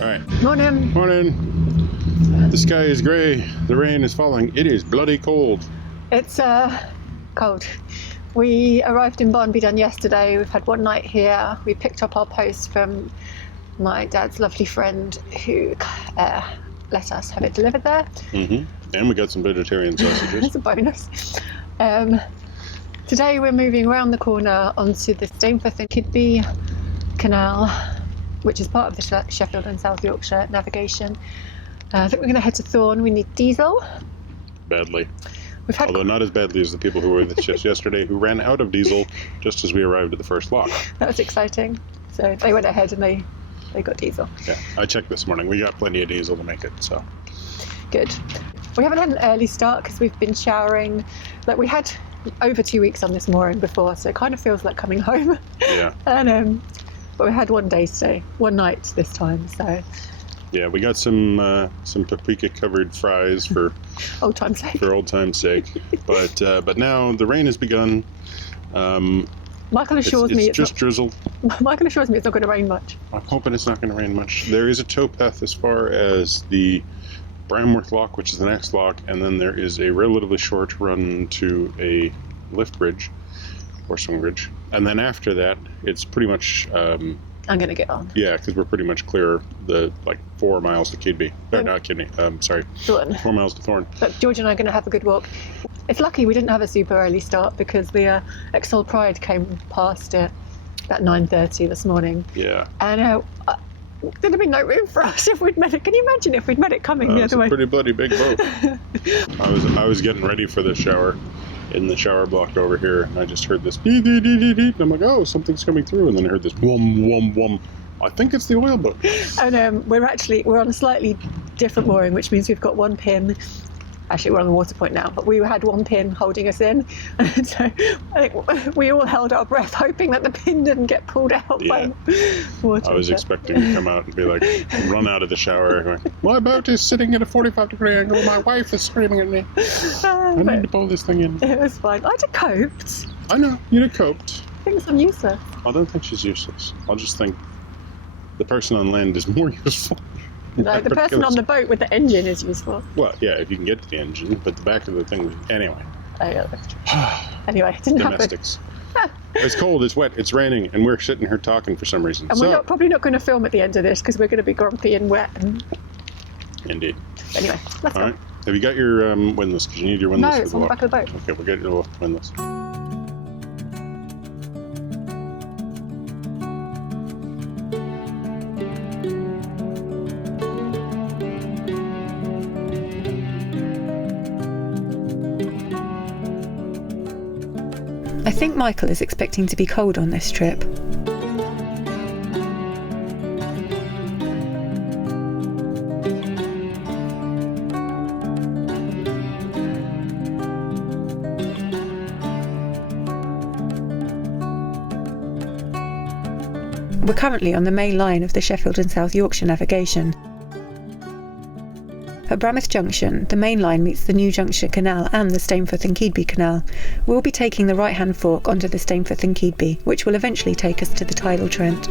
Alright. Morning. Morning. The sky is grey. The rain is falling. It is bloody cold. It's cold. We arrived in Barnby Dun yesterday. We've had one night here. We picked up our post from my dad's lovely friend who let us have it delivered there. And we got some vegetarian sausages. It's a bonus. Today we're moving around the corner onto the Stainforth and Keadby Canal, which is part of the Sheffield and South Yorkshire Navigation. I think we're going to head to Thorne. We need diesel. Badly. We've Although not as badly as the people who were with us yesterday who ran out of diesel just as we arrived at the first lock. That was exciting. So they went ahead and they got diesel. Yeah, I checked this morning. We got plenty of diesel to make it, so. Good. We haven't had an early start because we've been showering. Like we had over 2 weeks on this mooring before, so it kind of feels like coming home. Yeah. And but we had one night this time, so. Yeah, we got some paprika-covered fries for old time's sake. For old time's sake, but now the rain has begun. Michael assures me it's just drizzle. Michael assures me it's not going to rain much. I'm hoping it's not going to rain much. There is a towpath as far as the Bramworth lock, which is the next lock, and then there is a relatively short run to a lift bridge or swing bridge, and then after that, it's pretty much. I'm going to get on. Yeah, because we're pretty much clear the 4 miles to Keadby. Or not Keadby, sorry. Thorne. 4 miles to Thorne. But George and I are going to have a good walk. It's lucky we didn't have a super early start because the Exol Pride came past at about 9:30 this morning. Yeah. And there'd have been no room for us if we'd met it. Can you imagine if we'd met it coming the other way? It's a pretty bloody big boat. I was getting ready for the shower in the shower block over here, and I just heard this beep, beep, beep, beep, beep, and I'm like, oh, something's coming through, and then I heard this whum, whum, whum. I think it's the oil boat. And we're on a slightly different mooring, which means we've got one pin. Actually, we're on the water point now, but we had one pin holding us in, and so I think we all held our breath, hoping that the pin didn't get pulled out by water. I was expecting to come out and be like, run out of the shower, going, my boat is sitting at a 45-degree angle, my wife is screaming at me. I need to pull this thing in. It was fine. I'd have coped. I know, you'd have coped. I think I'm useless. I don't think she's useless. I'll just think the person on land is more useful. No, the person on the boat with the engine is useful. Well, yeah, if you can get to the engine, but the back of the thing, anyway. Oh, yeah, that's true. Anyway, it didn't Domestics. happen. It's cold, it's wet, it's raining, and we're sitting here talking for some reason. And we're probably not going to film at the end of this because we're going to be grumpy and wet. Indeed. Anyway, let's go. All right. Have you got your windlass? Because you need your windlass. No, it's on the back of the boat. Okay, we'll get your windlass. I think Michael is expecting to be cold on this trip. We're currently on the main line of the Sheffield and South Yorkshire Navigation. At Barmouth Junction, the main line meets the New Junction Canal and the Stainforth and Keadby Canal. We'll be taking the right-hand fork onto the Stainforth and Keadby, which will eventually take us to the tidal Trent.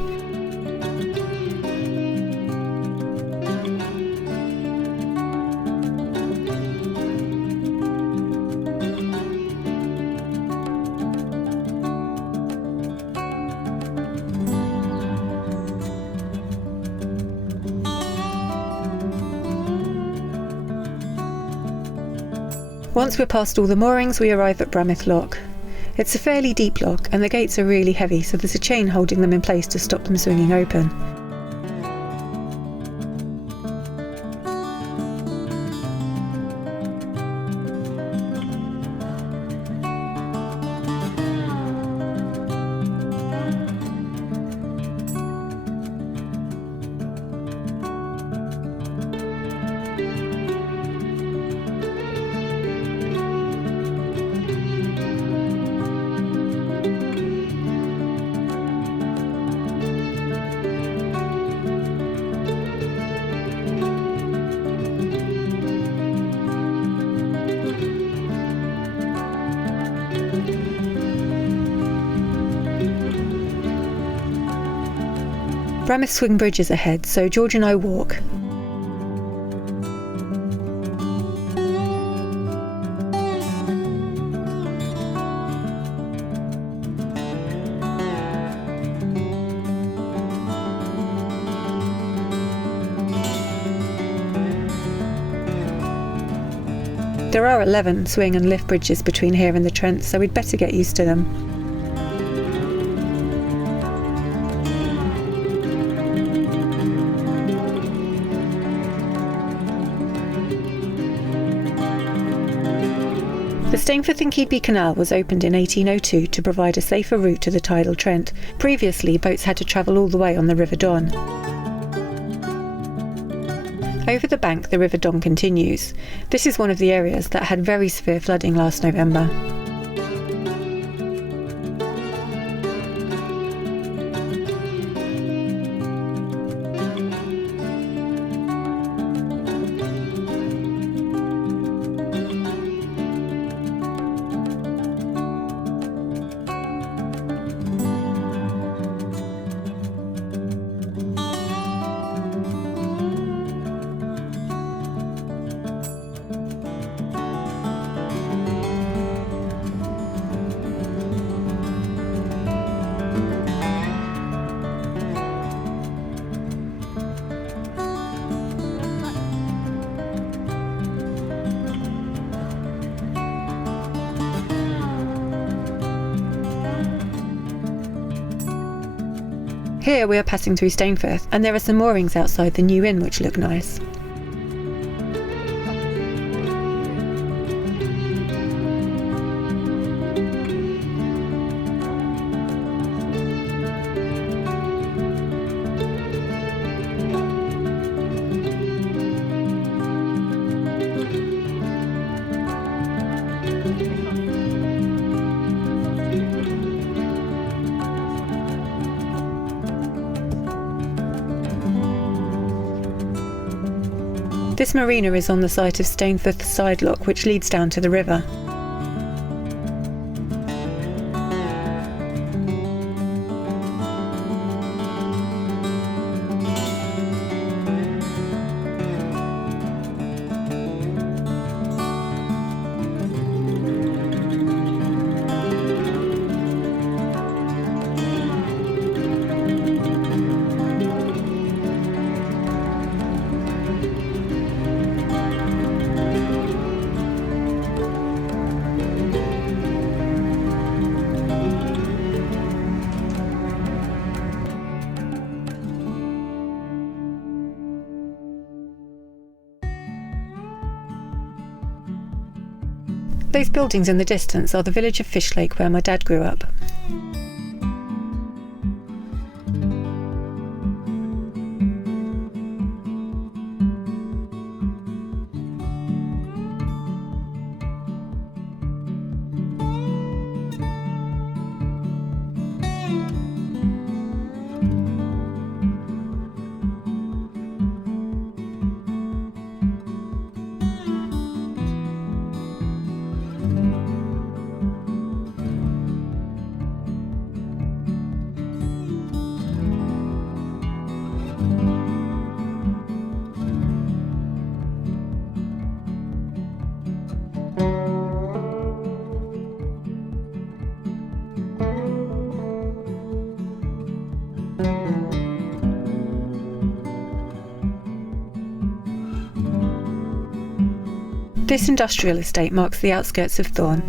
Once we're past all the moorings, we arrive at Bramith Lock. It's a fairly deep lock, and the gates are really heavy, so there's a chain holding them in place to stop them swinging open. Bramith Swing Bridge is ahead, so George and I walk. There are 11 swing and lift bridges between here and the Trent, so we'd better get used to them. The Stainforth and Keadby Canal was opened in 1802 to provide a safer route to the tidal Trent. Previously, boats had to travel all the way on the River Don. Over the bank, the River Don continues. This is one of the areas that had very severe flooding last November. Here we are passing through Stainforth, and there are some moorings outside the new inn which look nice. This marina is on the site of Stainforth Side Lock, which leads down to the river. Those buildings in the distance are the village of Fishlake where my dad grew up. This industrial estate marks the outskirts of Thorne.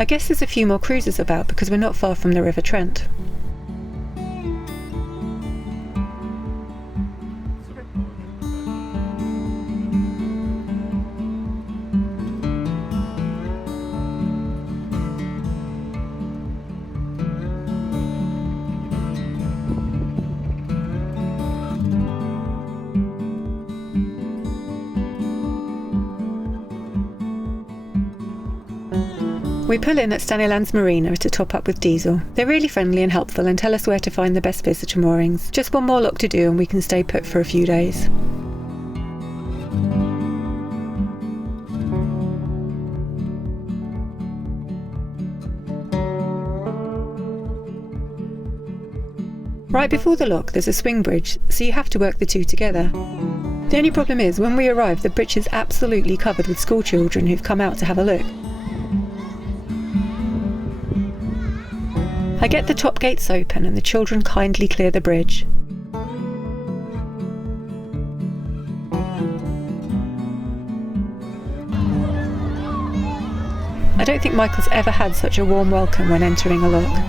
I guess there's a few more cruisers about because we're not far from the River Trent. We pull in at Stanilands Marina to top up with diesel. They're really friendly and helpful and tell us where to find the best visitor moorings. Just one more lock to do and we can stay put for a few days. Right before the lock there's a swing bridge, so you have to work the two together. The only problem is, when we arrive, the bridge is absolutely covered with school children who've come out to have a look. I get the top gates open and the children kindly clear the bridge. I don't think Michael's ever had such a warm welcome when entering a lock.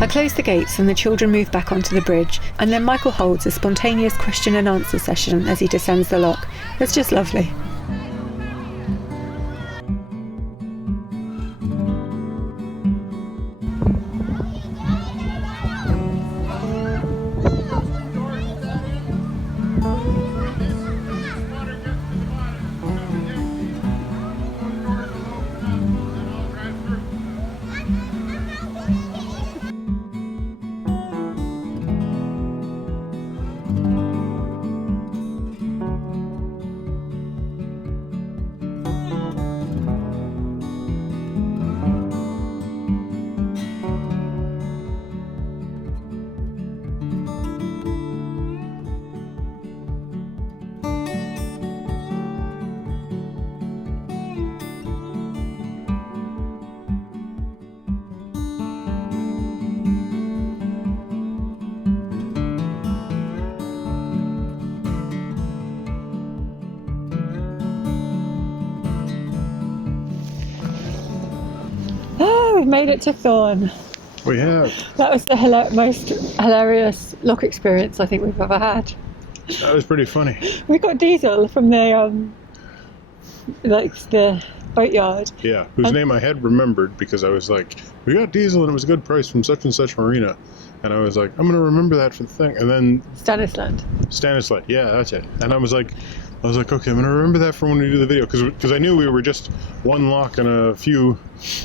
I close the gates and the children move back onto the bridge, and then Michael holds a spontaneous question and answer session as he descends the lock. It's just lovely. We've made it to Thorne. We have. That was the most hilarious lock experience I think we've ever had. That was pretty funny. We got diesel from the boatyard. Yeah, whose name I had remembered because I was like, we got diesel and it was a good price from such and such marina. And I was like, I'm going to remember that for the thing. And then... Stanislaus, yeah, that's it. And I was like, okay, I'm going to remember that for when we do the video. Because I knew we were just one lock and a few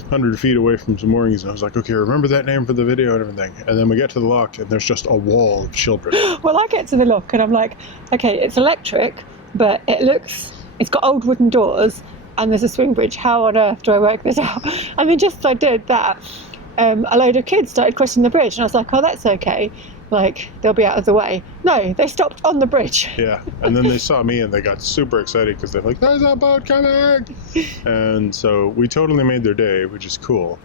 100 feet away from some moorings. And I was like, okay, remember that name for the video and everything. And then we get to the lock and there's just a wall of children. Well, I get to the lock and I'm like, okay, it's electric, but it's got old wooden doors and there's a swing bridge. How on earth do I work this out? And then just as I did that, a load of kids started crossing the bridge and I was like, oh, that's okay. Like, they'll be out of the way. No, they stopped on the bridge. Yeah, and then they saw me and they got super excited because they're like, there's a boat coming! And so we totally made their day, which is cool.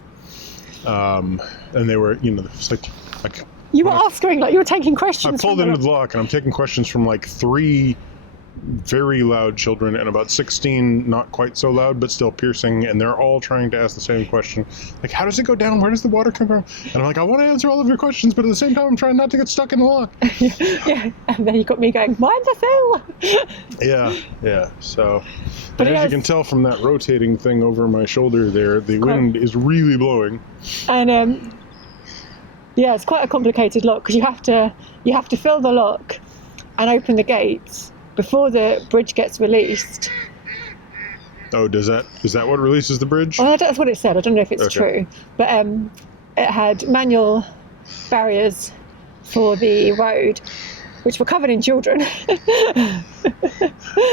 And they were, it's like you were asking, like, you were taking questions. I pulled into the lock and I'm taking questions from like 3 very loud children and about 16 not quite so loud but still piercing, and they're all trying to ask the same question, like, how does it go down, where does the water come from? And I'm like, I want to answer all of your questions, but at the same time I'm trying not to get stuck in the lock. Yeah, and then you got me going, mind the fill. Yeah, so but as you can tell from that rotating thing over my shoulder there, the wind is really blowing, and yeah, it's quite a complicated lock because you have to fill the lock and open the gates before the bridge gets released. Oh, is that what releases the bridge? Well, that's what it said. I don't know if it's true. But it had manual barriers for the road, which were covered in children. Yeah,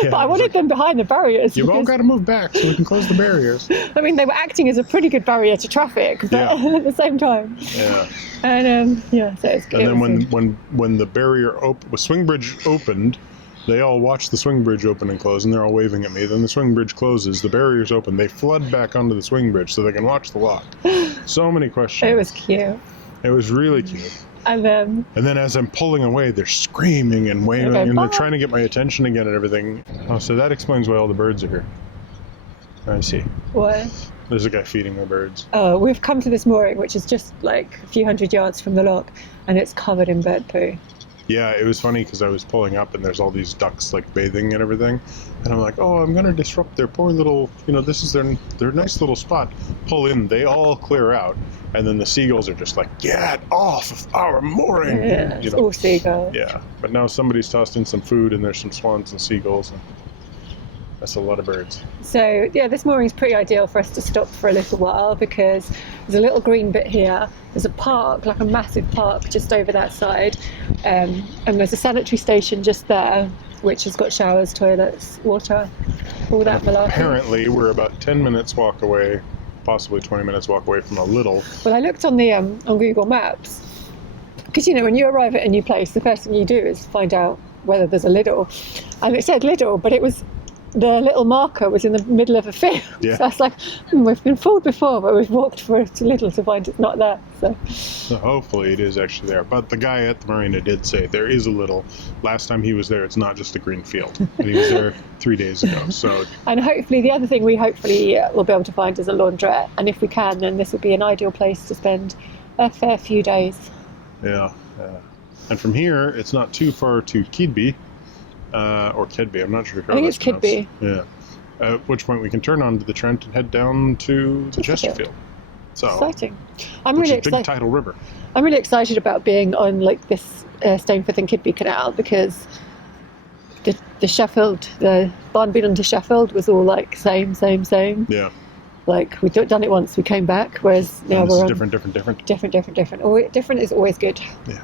but I wanted them behind the barriers. You've all got to move back so we can close the barriers. I mean, they were acting as a pretty good barrier to traffic, but at the same time. Yeah. And so it's good. And then when the swing bridge opened, they all watch the swing bridge open and close, and they're all waving at me. Then the swing bridge closes, the barrier's open, they flood back onto the swing bridge so they can watch the lock. So many questions. It was cute. It was really cute. And then as I'm pulling away, they're screaming and waving, and they're trying to get my attention again and everything. Oh, so that explains why all the birds are here. I see. What? There's a guy feeding the birds. Oh, we've come to this mooring, which is just like a few hundred yards from the lock, and it's covered in bird poo. Yeah, it was funny because I was pulling up and there's all these ducks like bathing and everything, and I'm like, oh, I'm gonna disrupt their poor little, this is their nice little spot. Pull in, they all clear out, and then the seagulls are just like, get off of our mooring. Yeah, it's all seagulls. Yeah, but now somebody's tossed in some food and there's some swans and seagulls, and that's a lot of birds. So yeah, this mooring is pretty ideal for us to stop for a little while because there's a little green bit here. There's a park, like a massive park, just over that side, and there's a sanitary station just there, which has got showers, toilets, water, all that malarkey. Apparently, we're about 10 minutes walk away, possibly 20 minutes walk away from a little. Well, I looked on the on Google Maps because when you arrive at a new place, the first thing you do is find out whether there's a Lidl, and it said Lidl, but it was. The little marker was in the middle of a field. Yeah. So I was like, we've been fooled before, but we've walked for a little to find it's not there. So hopefully it is actually there. But the guy at the marina did say there is a little. Last time he was there, it's not just a green field. And he was there 3 days ago. So. And hopefully the other thing we hopefully will be able to find is a laundrette. And if we can, then this would be an ideal place to spend a fair few days. Yeah. And from here, it's not too far to Keadby. Or Keadby, I'm not sure how I think that's it's Keadby. pronounced. Yeah. At which point we can turn onto the Trent and head down to the Chesterfield. So exciting! I'm which really is big excited. tidal river. I'm really excited about being on like this Stainforth and Keadby Canal because the Sheffield, the Barnby Dun to Sheffield was all like same. Yeah. Like we'd done it once, we came back, whereas now And this we're is on different. Different is always good. Yeah.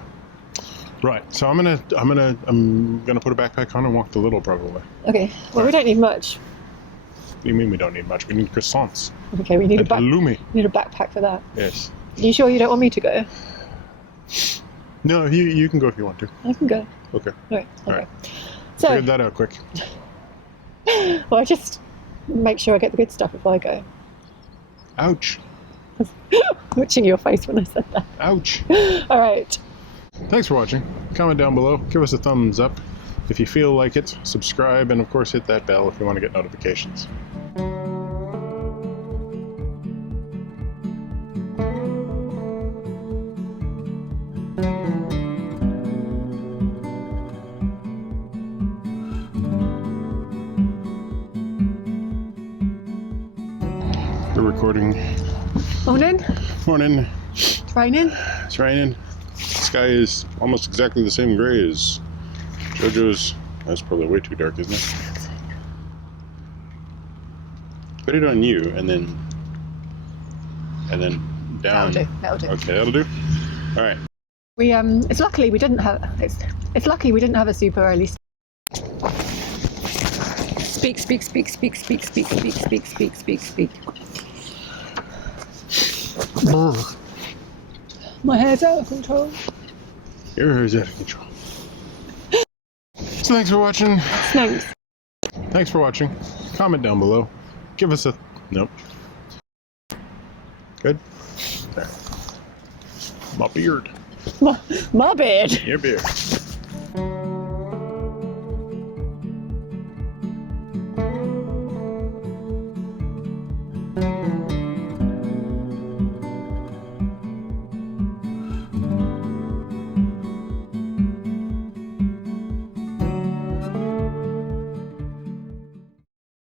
Right. So I'm gonna put a backpack on and walk the little probably. Okay. Well, we don't need much. What do you mean we don't need much? We need croissants. Okay, we need And halloumi. need a backpack for that. Yes. Are you sure you don't want me to go? No, you can go if you want to. I can go. Okay. All All right. So, Figured that out quick. well, I just make sure I get the good stuff if I go. Ouch. Watching your face when I said that. Ouch. All right. Thanks for watching. Comment down below. Give us a thumbs up if you feel like it. Subscribe, and of course hit that bell if you want to get notifications. We're recording. Morning. Morning. It's raining. It's raining. The sky is almost exactly the same gray as JoJo's. That's probably way too dark, isn't it? Put it on you, and then down. That'll do. Okay, that'll do. All right. We it's lucky we didn't have a super early. Speak. My hair's out of control. Your hair's out of control. So thanks for watching. Thanks. Thanks for watching. Comment down below. Give us a... Nope. Good? There. My beard. My beard. Your beard.